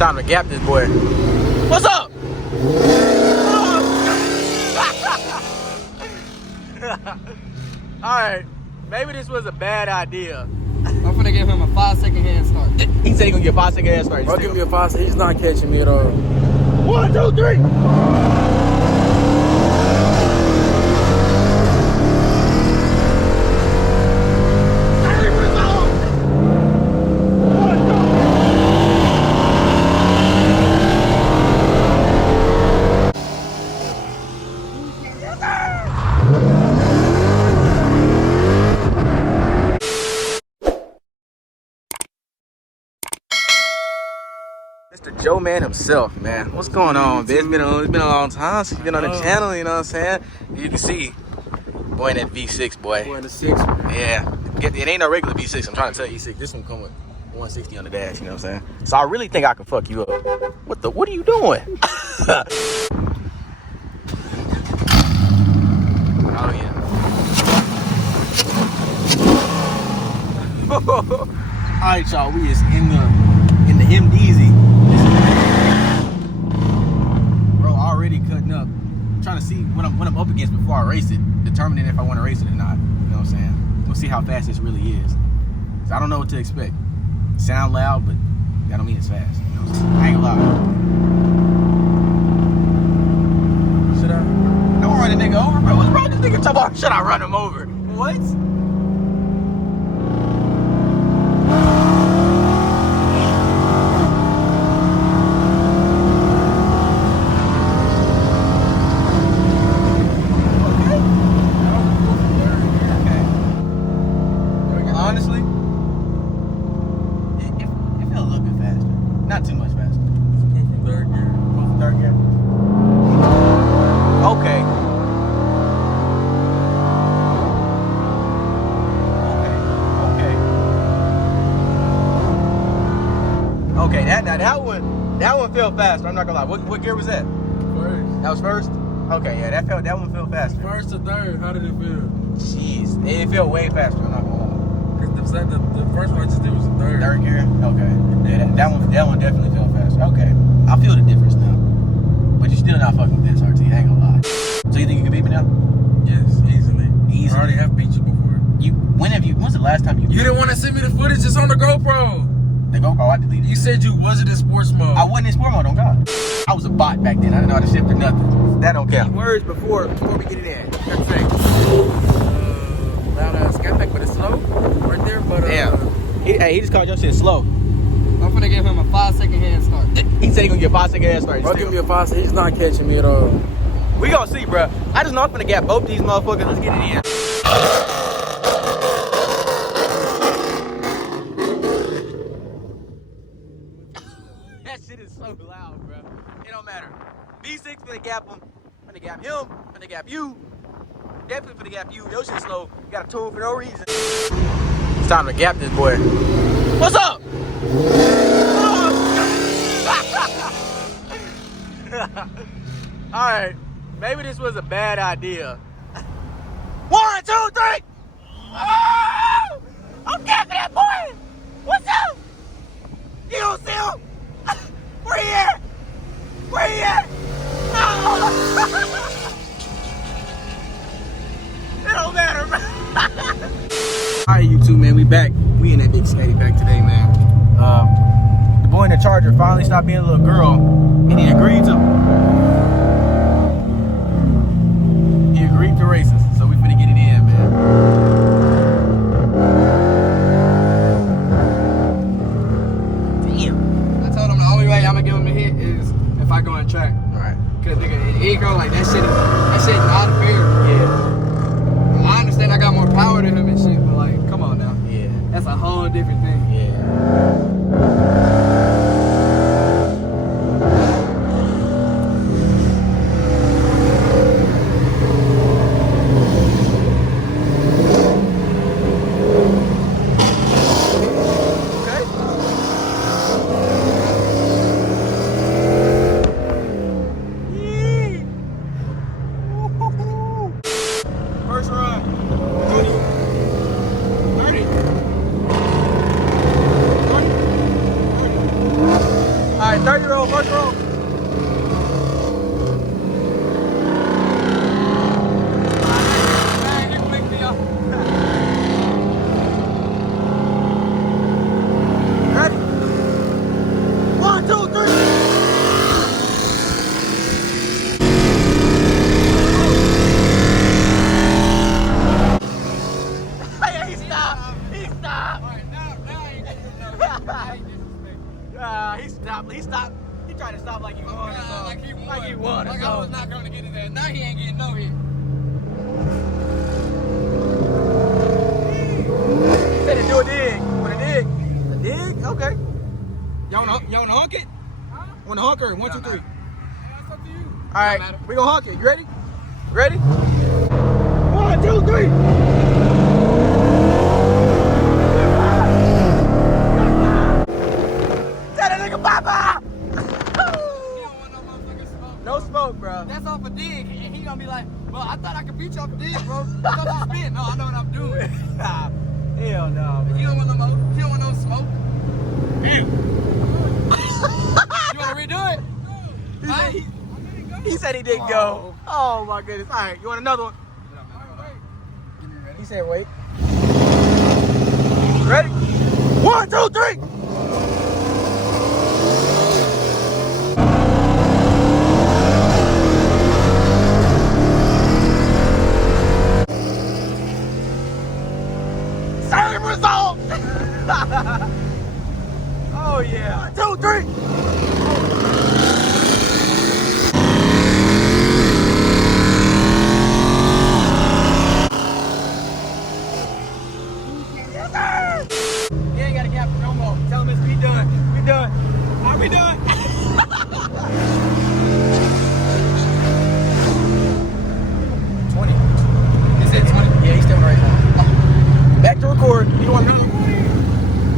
time to gap this boy. What's up? Alright, maybe this was a bad idea. I'm finna give him a 5-second hand start. He said he gonna get a 5-second head start. Bro, give me a 5 second. He's not catching me at all. 1, 2, 3. Mr. Joe Man himself, man. What's going on, man? It's been a long time since you've been on the channel, you know what I'm saying? You can see, boy in that V6, boy. Boy in the 6. Yeah. It ain't no regular V6, I'm trying to tell you, E6. This one come with 160 on the dash, you know what I'm saying? So I really think I can fuck you up. What are you doing? Oh, yeah. Alright, y'all, we is in the MDZ. Bro, already cutting up. I'm trying to see what I'm up against before I race it, determining if I want to race it or not. You know what I'm saying? We'll see how fast this really is. So I don't know what to expect. Sound loud, but that don't mean it's fast. You know what I'm saying? I ain't gonna lie. Should I? Don't run the nigga over, bro. What's wrong with this nigga? Talk about, should I run him over? What? Not too much faster. It's put from third gear. Put from third gear. Okay. Okay. That one felt faster. I'm not gonna lie. What gear was that? First. That was first? Okay, yeah, that one felt faster. First to third, how did it feel? Jeez, it felt way faster. I'm not gonna lie. Because the first one I just did was the third. Third gear? Okay. Yeah, that one definitely felt faster. Okay. I feel the difference now. But you're still not fucking with this, RT. I ain't gonna lie. So you think you can beat me now? Yes, easily. Easily? I already have beat you before. When's the last time you didn't want to send me the footage, it's on the GoPro. The GoPro, I deleted it. You said you wasn't in sports mode. I wasn't in sport mode, on God. I was a bot back then. I didn't know how to shift or nothing. That don't count. Words before we get it in. That's it. Loud Scatpack, but it's slow right there. But Damn. He just called your shit slow. I'm finna give him a 5-second hand start. He said he gonna get a 5-second head start. Bro, give me a 5 second. He's not catching me at all. We gonna see, bro. I just know I'm finna gap both these motherfuckers. Let's get it in. That shit is so loud, bro. It don't matter. V6 finna gap him. Finna gap him. Finna gap you. Definitely finna gap you. Your shit slow. You got a tune for no reason. It's time to gap this boy. What's up? Alright, maybe this was a bad idea. 1, 2, 3! Oh! I'm capping that boy! What's up? You don't see him? Where he at? Where he at? Oh! It don't matter, man. Alright, you two, man, we back. We in that big Scatpack today, man. The boy in the Charger finally stopped being a little girl, and he agreed to race us. So we finna get it in, man. Damn. I told him the only way I'm gonna give him a hit is if I go on track. Alright. Cause nigga, it go like that shit not fair. Yeah. I understand I got more power than him and shit, but like, come on now. Yeah. That's a whole different thing. Yeah. right, 30-year-old, first row. Ready? 1, 2, 3. He stopped. He stopped. He stopped. He stopped. He tried to stop like he won. Like he won. Like he won. Like I was not going to get his ass. Now he ain't getting no hit. He said to do a dig. Want a dig? A dig? Okay. Y'all wanna hunk it? Huh? Wanna hunk her? 1, 2, 3. That's up to you. All right, we gonna hunk it. You ready? Ready? 1, 2, 3. Tell that nigga bye-bye. He don't want no motherfucking smoke. No smoke, bro. That's off a dig, and he gonna be like, well, I thought I could beat you off a dig, bro. Don't you spin. No, I know what I'm doing. Hell no, He don't want no more. He don't want no smoke. man. You wanna redo it? He said he didn't go. Oh my goodness. All right, you want another one? He said wait. Ready? 1, 2, 3. Same result. Oh yeah. 1, 2, 3. He ain't got a gap no more. Tell him it's we done. We done. Are we done? 20. He said 20. Yeah, he's still right now. Back to record. You want another?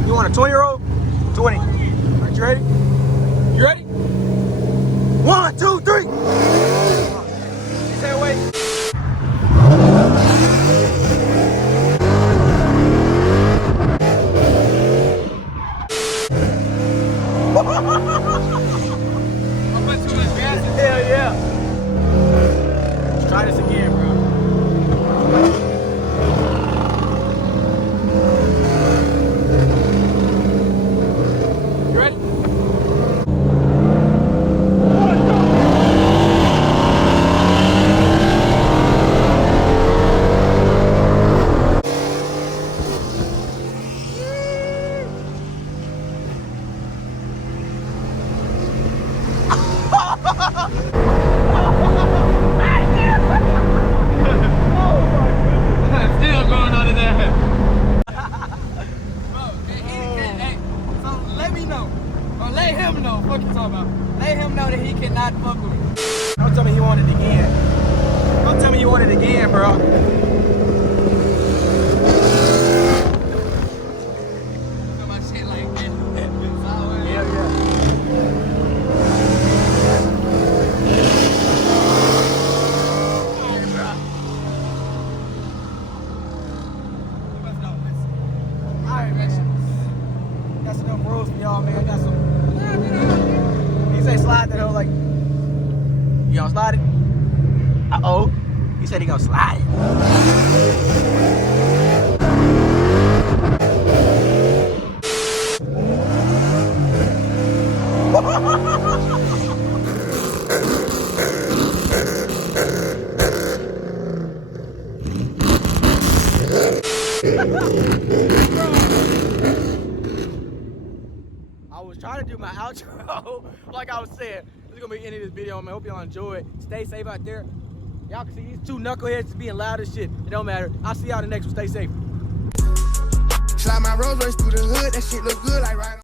You want a 20-year-old? 20. Are you ready? You ready? 1, 2, 3. He said wait. I put too much gas in. Hell yeah. Let's try this again, bro. You ready? Still going under there. Bro, hey, so let me know. Or let him know. Fuck you talking about. Let him know that he cannot fuck with me. Don't tell me he wanted it again. Don't tell me you wanted it again, bro. Do my shit like that. Yeah, yeah. Alright, bro. Alright, man. Got some rules for y'all, man. Got some. He say slide that hoe like. You gonna slide it? Uh-oh. He said he gonna slide it. I was trying to do my outro like I was saying. This is gonna be the end of this video, man. Hope y'all enjoy it. Stay safe out there. Y'all can see these two knuckleheads being loud as shit. It don't matter. I'll see y'all in the next one. Stay safe. Slide my Rolls Royce through the hood, that shit look good like right on.